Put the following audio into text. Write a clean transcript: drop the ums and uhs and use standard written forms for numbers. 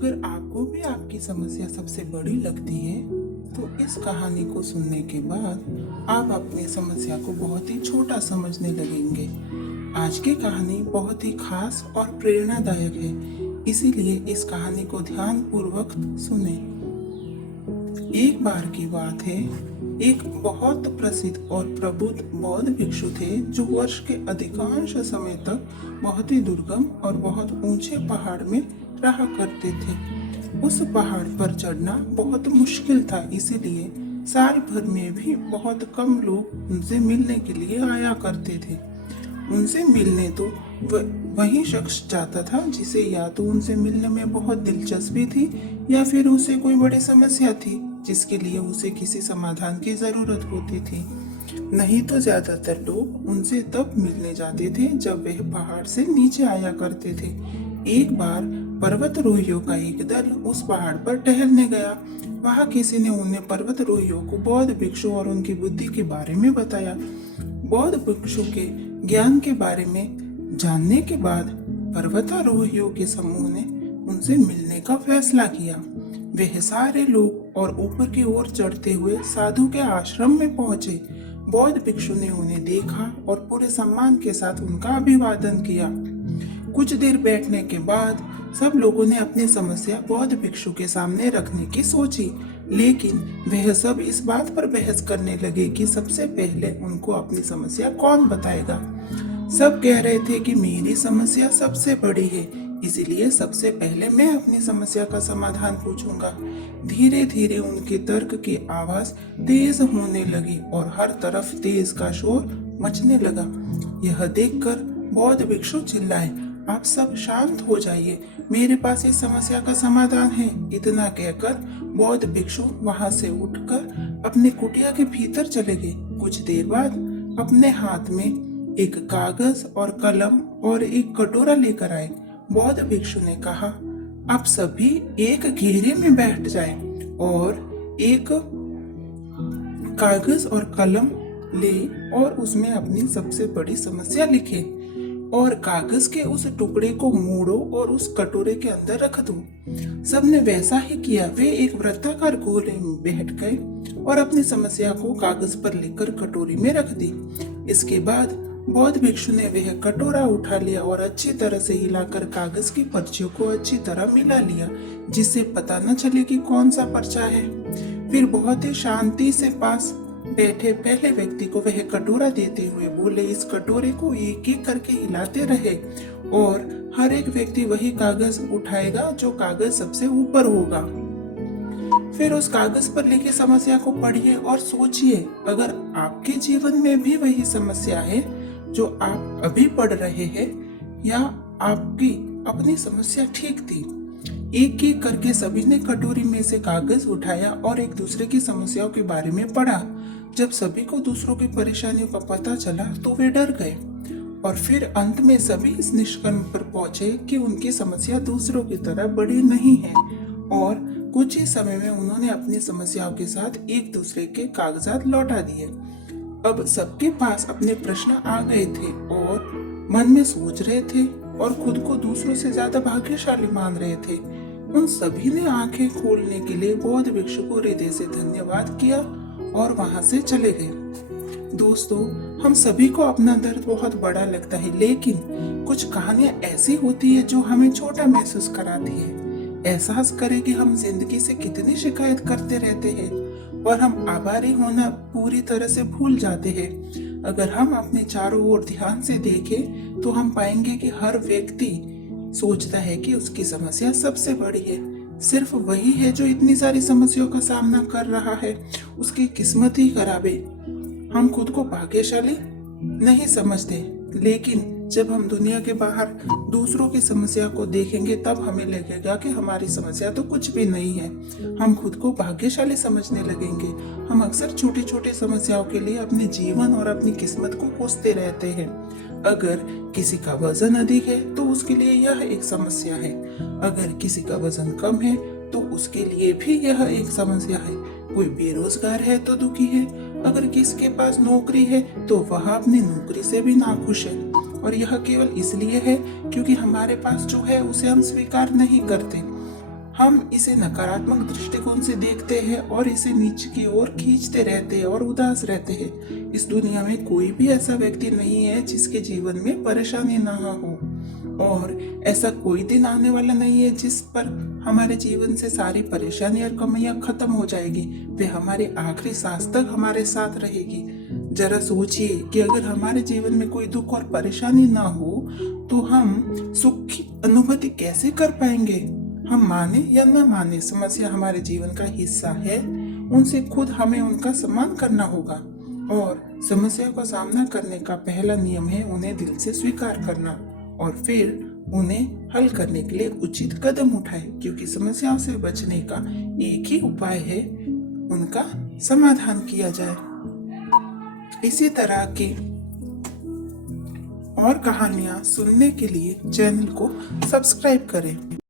अगर आपको भी आपकी समस्या सबसे बड़ी लगती है, तो इस कहानी को सुनने के बाद आप अपनी समस्या को बहुत ही छोटा समझने लगेंगे। आज की कहानी बहुत ही खास और प्रेरणादायक है, इसीलिए इस कहानी को ध्यान पूर्वक सुने। एक बार की बात है, एक बहुत प्रसिद्ध और प्रबुद्ध बौद्ध भिक्षु थे जो वर्ष के अधिकांश समय तक बहुत ही दुर्गम और बहुत ऊंचे पहाड़ में रहा करते थे। उस पहाड़ पर चढ़ना बहुत मुश्किल था, इसीलिए साल भर में भी बहुत कम लोग उनसे मिलने के लिए आया करते थे। उनसे मिलने तो वही शख्स चाहता था जिसे या तो उनसे मिलने में बहुत दिलचस्पी थी या फिर उसे कोई बड़ी समस्या थी जिसके लिए उसे किसी समाधान की जरूरत होती थी। नहीं तो ज्यादातर लोग उनसे तब मिलने जाते थे जब वह पहाड़ से नीचे आया करते थे। एक बार पर्वतारोहियों का एक दल उस पहाड़ पर टहलने गया। वहां किसी ने उन्हें पर्वतारोहियों को बौद्ध भिक्षु और उनकी बुद्धि के बारे में बताया। बौद्ध भिक्षु के ज्ञान के बारे में जानने के बाद पर्वतारोहियों के समूह ने उनसे मिलने का फैसला किया। वे सारे लोग और ऊपर की ओर चढ़ते हुए साधु के आश्रम में पहुंचे। बौद्ध भिक्षु ने उन्हें देखा और पूरे सम्मान के साथ उनका अभिवादन किया। कुछ देर बैठने के बाद सब लोगों ने अपनी समस्या बौद्ध भिक्षु के सामने रखने की सोची, लेकिन वह सब इस बात पर बहस करने लगे कि सबसे पहले उनको अपनी समस्या कौन बताएगा। सब कह रहे थे कि मेरी समस्या सबसे बड़ी है, इसीलिए सबसे पहले मैं अपनी समस्या का समाधान पूछूंगा। धीरे धीरे उनके तर्क की आवाज तेज होने लगी और हर तरफ तेज का शोर मचने लगा। यह देखकर बौद्ध भिक्षु चिल्लाए, आप सब शांत हो जाइए, मेरे पास इस समस्या का समाधान है। इतना कहकर बौद्ध भिक्षु वहां से उठकर अपने कुटिया के भीतर चले गए। कुछ देर बाद अपने हाथ में एक कागज और कलम और एक कटोरा लेकर आए। बौद्ध भिक्षु ने कहा, अब सभी एक घेरे में बैठ जाएं और एक कागज और कलम ले और उसमें अपनी सबसे बड़ी समस्या लिखे और कागज के उस टुकड़े को मोड़ो और उस कटोरे के अंदर रख दो। सबने वैसा ही किया। वे एक वृत्ताकार गोले में बैठ गए और अपनी समस्या को कागज पर लिखकर कटोरी में रख दी। इसके बाद बौद्ध भिक्षु ने वह कटोरा उठा लिया और अच्छी तरह से हिलाकर कागज की पर्चियों को अच्छी तरह मिला लिया, जिससे पता न चले कि कौन सा पर्चा है। फिर बहुत ही शांति से पास बैठे पहले व्यक्ति को वह कटोरा देते हुए बोले, इस कटोरे को एक एक करके हिलाते रहे और हर एक व्यक्ति वही कागज उठाएगा जो कागज सबसे ऊपर होगा। फिर उस कागज पर लिखी समस्या को पढ़िए और सोचिए, अगर आपके जीवन में भी वही समस्या है जो आप अभी पढ़ रहे हैं या आपकी अपनी समस्या ठीक थी। एक एक करके सभी ने कटोरी में से कागज उठाया और एक दूसरे की समस्याओं के बारे में पढ़ा। जब सभी को दूसरों की परेशानियों का पता चला तो वे डर गए और फिर अंत में सभी इस निष्कर्ष पर पहुंचे कि उनकी समस्या दूसरों की तरह बड़ी नहीं है और कुछ ही समय में उन्होंने अपनी समस्याओं के साथ एक दूसरे के कागजात लौटा दिए। अब सबके पास अपने प्रश्न आ गए थे और मन में सोच रहे थे और खुद को दूसरों से ज्यादा भाग्यशाली मान रहे थे। उन सभी ने आंखें खोलने के लिए बौद्ध भिक्षु को हृदय से धन्यवाद किया और वहां से चले गए। दोस्तों, हम सभी को अपना दर्द बहुत बड़ा लगता है, लेकिन कुछ कहानियां ऐसी होती है जो हमें छोटा महसूस कराती है। एहसास करें कि हम जिंदगी से कितनी शिकायत करते रहते हैं और हम आभारी होना पूरी तरह से भूल जाते हैं। अगर हम अपने चारों ओर ध्यान से देखें तो हम पाएंगे कि हर व्यक्ति सोचता है कि उसकी समस्या सबसे बड़ी है। सिर्फ वही है जो इतनी सारी समस्याओं का सामना कर रहा है, उसकी किस्मत ही खराब है। हम खुद को भाग्यशाली नहीं समझते, लेकिन जब हम दुनिया के बाहर दूसरों की समस्या को देखेंगे तब हमें लगेगा कि हमारी समस्या तो कुछ भी नहीं है। हम खुद को भाग्यशाली समझने लगेंगे। हम अक्सर छोटी छोटी समस्याओं के लिए अपने जीवन और अपनी किस्मत को कोसते रहते हैं। अगर किसी का वजन अधिक है तो उसके लिए यह एक समस्या है। अगर किसी का वजन कम है तो उसके लिए भी यह एक समस्या है। कोई बेरोजगार है तो दुखी है। अगर किसके पास नौकरी है तो वह अपनी नौकरी से भी नाखुश है और यह केवल इसलिए है क्योंकि हमारे पास जो है उसे हम स्वीकार नहीं करते। हम इसे नकारात्मक दृष्टिकोण से देखते हैं और इसे नीचे की ओर खींचते रहते हैं और उदास रहते हैं। इस दुनिया में कोई भी ऐसा व्यक्ति नहीं है जिसके जीवन में परेशानी ना हो, और ऐसा कोई दिन आने वाला नहीं है जिस पर हमारे जीवन से सारी परेशानी और कमियां खत्म हो जाएगी। वे हमारे आखिरी सांस तक हमारे साथ रहेगी। जरा सोचिए कि अगर हमारे जीवन में कोई दुख और परेशानी ना हो तो हम सुख की अनुभूति कैसे कर पाएंगे। हम माने या न माने, समस्या हमारे जीवन का हिस्सा है। उनसे खुद हमें उनका सम्मान करना होगा, और समस्या का सामना करने का पहला नियम है उन्हें दिल से स्वीकार करना और फिर उन्हें हल करने के लिए उचित कदम उठाए, क्योंकि समस्याओं से बचने का एक ही उपाय है, उनका समाधान किया जाए। इसी तरह की और कहानियाँ सुनने के लिए चैनल को सब्सक्राइब करें।